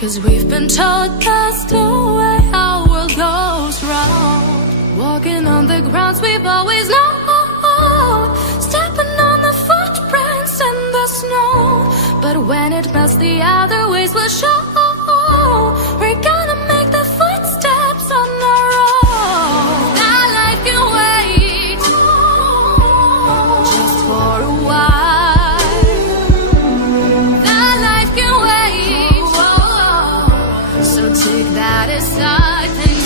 'Cause we've been told that's the way our world goes round. Walking on the grounds we've always known, stepping on the footprints in the snow. But when it melts, the other ways will show. We're gonna make the footsteps on our own. That life can wait, just for a while. That life can wait, so take that aside and